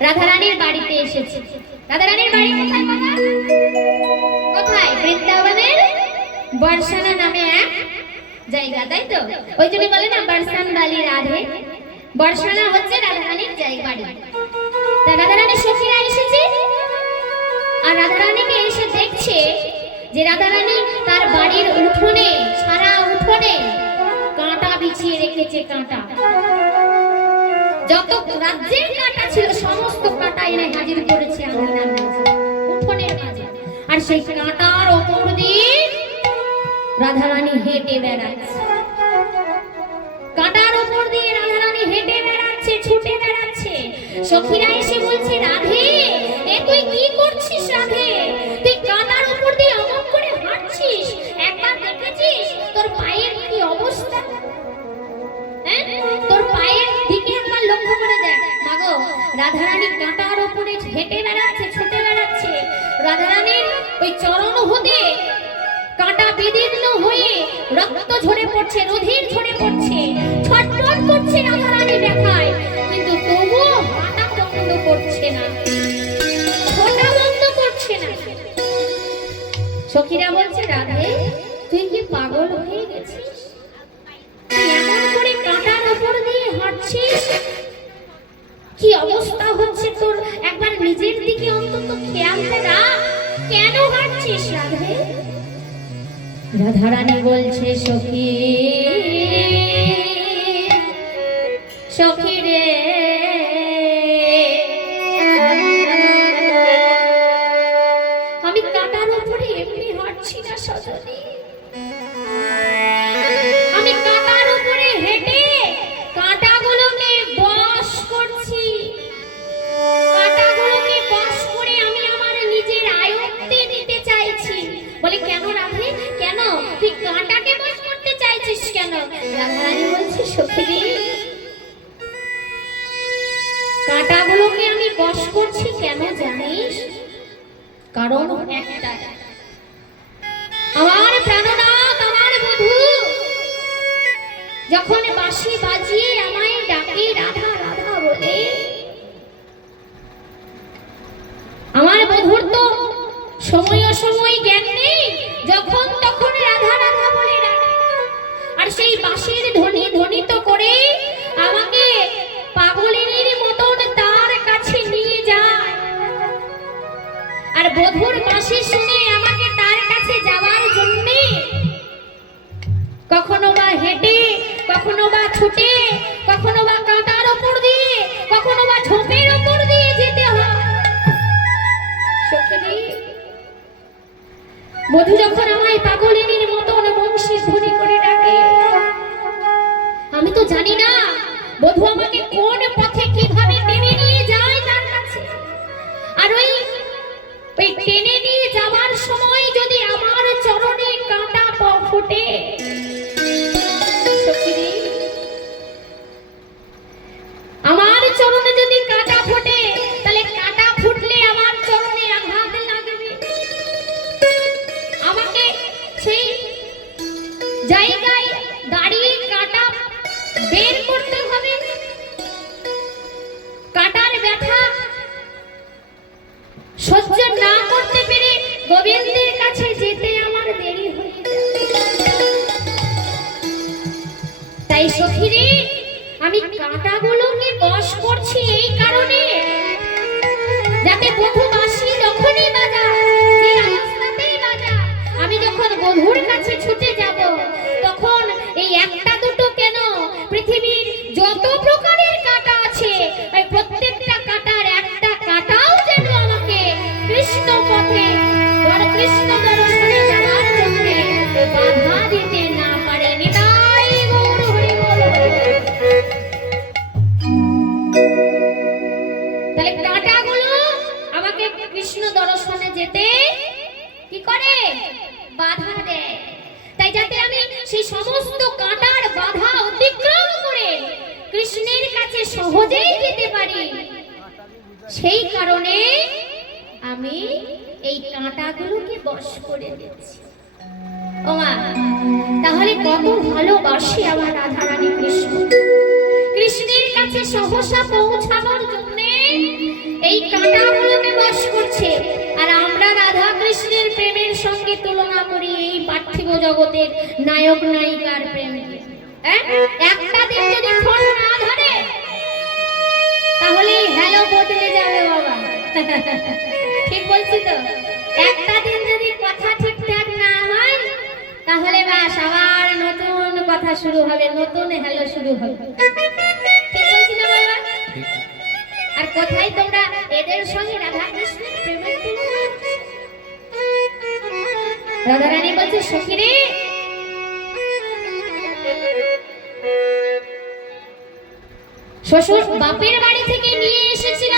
রাধারানীর বাড়িতে এসেছে। রাধারানীর বাড়ি কোথায়, বাবা? কোথায়? বৃন্দাবনের বর্ষানা নামে এক জায়গা, তাই তো? ওই জন্য বলে না, বর্ষান বালি রাধে। বর্ষানা হচ্ছে রাধারানীর জায়গা বাড়ি। তা রাধারানীর সখীরা এসেছে? আর রাধারানীকে এসে দেখছে যে রাধারানী তার বাড়ির উঠোনে, সারা উঠোনে কাঁটা বিছিয়ে রেখেছে, কাঁটা। যত রাজ্যের কাটা ছিল, সমস্ত কাটা এনে হাজির করেছে আঙিনার উঠোনের মাঝে। আর সেই কাঁটার ওপর দিয়ে রাধারানী হেঁটে বেড়াচ্ছে। কাঁটার ওপর দিয়ে রাধারানী হেঁটে বেড়াচ্ছে, ছুটে বেড়াচ্ছে। সখীরা এসে বলছে, রাধে, এ তুই কি করছিস? রাধারানী কাঁটার ওপরে হেঁটে বেড়াচ্ছে, ছুটে বেড়াচ্ছে। রাধারানীর ওই চরণ হতে কাঁটা বিদীর্ণ হয়ে রক্ত ঝরে পড়ছে, রধির ঝরে পড়ছে। ছটফট করছে রাধারানী দেখায় কিন্তু তবুও হাঁটা বন্ধ করছে না। ছোটা বন্ধ করছে না। সখীরা বলছে, রাধে কেন হাঁটছিস রাধে? রাধারানী বলছে সখী সখী রে। কেন? তুই কাঁটাকে করতে চাইছিস কেন? রাধারানী বলছে, সখী, কাঁটাগুলোকে আমি করছি কেন জানিস? কারণ একটা। আমার প্রাণনাথ, আমার বধূ, যখন বাঁশি বাজিয়ে আমায় ডাকে রাধা রাধা বলে, আমার বধুর তো সময় সময় জ্ঞান নেই। যখন আর সেই বাঁশির ধ্বনি ধ্বনিত করে আমাকে পাগলিনীর মতন তার কাছে নিয়ে যায়। আর বধুর বাঁশি শুনে আমাকে তার কাছে যাওয়ার জন্যে কখনো বা হেঁটে, কখনো বা ছুটে, কখনো বা কাঁটার ওপর দিয়ে, কখনো বা ঝোপের ওপর দিয়ে যেতে হয়। বধূ যখন বধূ আমাকে কোন পথে কীভাবে টেনে নিয়ে যায় তার কাছে? আর ওই ওই টেনে নিয়ে যাওয়ার সময় যদি আমার চরণে কাঁটা ফুটে সখীরে আমি কাঁটাগুলোকে বশ করছি এই কারণে। যাতে বধূ বাসি যখনই বাজা যে অবস্থাতেই বাজা আমি যখন বধূর কাছে ছুটে যাব, তখন এই একটা দুটো কেন? পৃথিবীর যত প্রকারের কাঁটা আছে ওই প্রত্যেকটা কাঁটার একটা কাঁটাও যেন আমাকে কৃষ্ণ পথে কৃষ্ণ দর্শনে কৃষ্ণ দর্শনে যেতে কি করে? বাধা দেয়। তাই যাতে আমি সেই সমস্ত কাঁটার বাধা অতিক্রম করে কৃষ্ণের কাছে সহজেই যেতে পারি। সেই কারণে আমি এই কাঁটাগুলোকে বশ করে দিচ্ছি। ওমা তাহলে কত ভালোবাসি আমার রাধারানী কৃষ্ণ। কৃষ্ণের কাছে সহসা পৌঁছানোর জন্য করছে। আর আমরা রাধা কৃষ্ণের প্রেমের সঙ্গে তুলনা করি এই পার্থিব জগতের নায়ক নায়িকার প্রেমকে? একটা দিন যদি ফোন না ধরে, তাহলে হ্যালো বদলে যাবে বাবা। ঠিক বলছি তো? একটা দিন যদি কথা ঠিকঠাক না হয়, তাহলে বাস আবার নতুন কথা শুরু হবে, নতুন হ্যালো শুরু হবে। ঠিক বলছি না বাবা? আর কোথায় তোমরা এদের সঙ্গে রাধা কৃষ্ণের প্রেমের বলছে শ্বশুর বাপের বাড়ি থেকে নিয়ে এসেছিল